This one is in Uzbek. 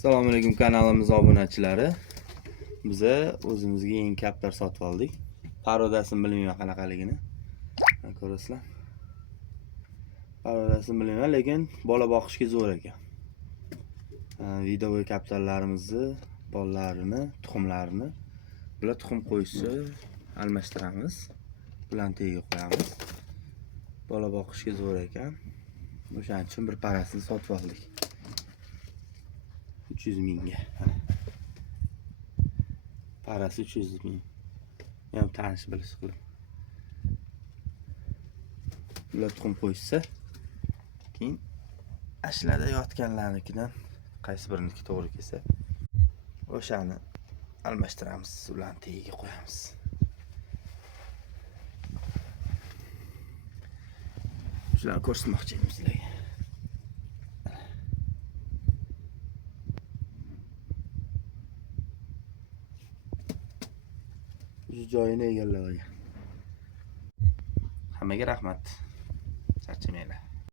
Assalomu alaykum kanalimiz obunachilari. Biz o'zimizga yangi kaplar sotib oldik. Parodasini bilmayman qanaqaligini. Ko'rasizlar. Parodasini bilmayman, lekin bola boqishga zo'r ekan. Videoga kaptarlarimizni, bolalarini, tuxumlarini bular tuxum qo'yishsa almashtiramiz. Bilan tegiga qo'yamiz. Bola boqishga zo'r ekan. O'shaning uchun bir parasini sotib oldik. 300 mingga. Parasi 300 ming. Ham tanish bilish qilib. Bular tuxum qo'yishsa, keyin ashlarda yotganlarnikidan qaysi biriniki to'g'ri kelsa, o'shani almashtiramiz, ularni tegiga qo'yamiz. Shularni ko'rsatmoqchi edim sizlarga. Joyini egallab olgan. Hammaga rahmat. Charchamanglar.